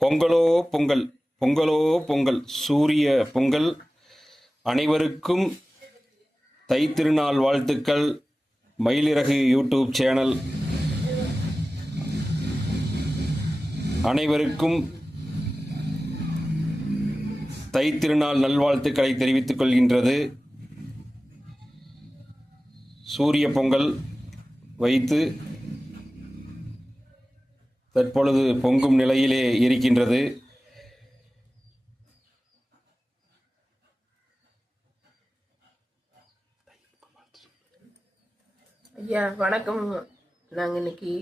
பொங்கலோ பொங்கல், பொங்கலோ பொங்கல், சூரிய பொங்கல். அனைவருக்கும் தைத்திருநாள் வாழ்த்துக்கள். மயிலிறகு யூடியூப் சேனல் அனைவருக்கும் தைத்திருநாள் நல்வாழ்த்துக்களை தெரிவித்துக் கொள்கின்றது. சூரிய பொங்கல் வைத்து தற்பொழுது பொங்கும் நிலையிலே இருக்கின்றது. ஐயா வணக்கம். நாங்கள் இன்னைக்கு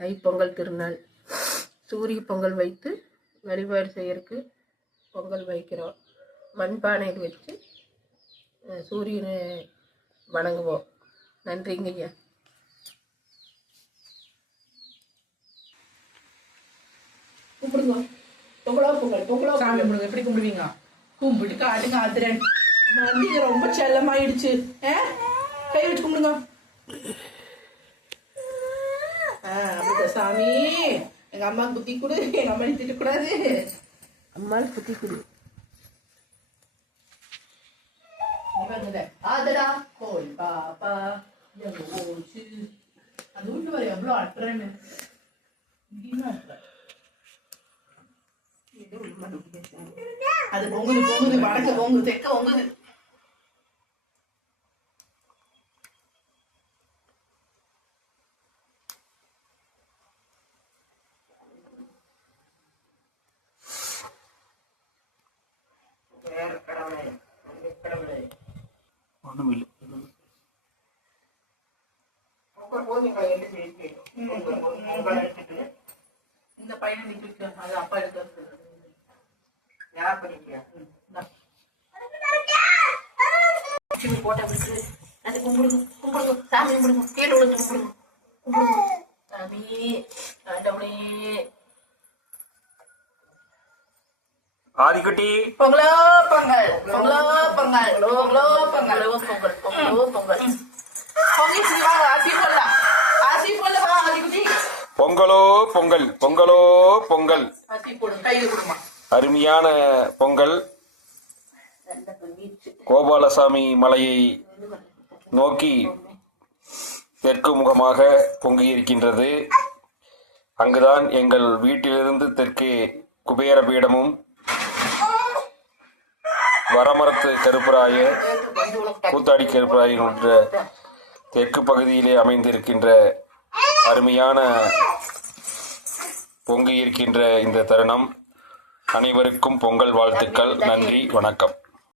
தைப்பொங்கல் திருநாள் சூரிய பொங்கல் வைத்து வழிபாடு செய்யறதுக்கு பொங்கல் வைக்கிறோம். மண்பானையில் வச்சு சூரியனை வணங்குவோம். நன்றிங்க ஐயா. கும்பிடுங்க. பொங்கலோ பொங்கல், பொங்கலோ சாமி கும்பிடுங்க. எப்படி கும்பிடுவீங்க? கும்பிட்டு காட்டுங்க. ஆத்திரன் நந்திங்க ரொம்ப செல்லமாயிடுச்சு. கை வச்சு கும்பிடுங்க. அப்படிதான் சாமி. எங்க அம்மா புத்தி கொடு. எங்க அம்மா திட்ட கூடாது. அம்மாள் புத்தி கொடு. ஆதரா கோல் பாப்பா ஓச்சு. அந்த வீட்டு வர எவ்வளவு அட்டுறேன்னு அது பொங்குது பொங்குது. வடக்க பொங்குது, தெக்க பொங்குது. இந்த பையனை நிக்க அது அப்பா எடுத்து யார் பண்ணிட்டியா போட்ட விட்டு அது கும்பிடுங்க. கும்பிடுங்க சாமி கும்பிடுங்க. கீழே விழுந்து கும்பிடுங்க. கும்பிடுங்க சாமி. ஆண்டவனே ஆதிக்குட்டி பொங்கலோ பொங்கல், பொங்கலோ பொங்கல், பொங்கலோ பொங்கல், பொங்கல் பொங்கலோ பொங்கல். பொங்கலோ பொங்கல், பொங்கலோ பொங்கல். அருமையான பொங்கல். கோபாலசாமி மலையை நோக்கி தெற்கு முகமாக பொங்கியிருக்கின்றது. அங்குதான் எங்கள் வீட்டிலிருந்து தெற்கே குபேர பீடமும் வரமரத்து கருப்பராய கூத்தாடி கருப்பராயன் என்ற தெற்கு பகுதியிலே அமைந்திருக்கின்ற அருமையான பொங்கி இருக்கின்ற இந்த தருணம். அனைவருக்கும் பொங்கல் வாழ்த்துக்கள். நன்றி, வணக்கம்.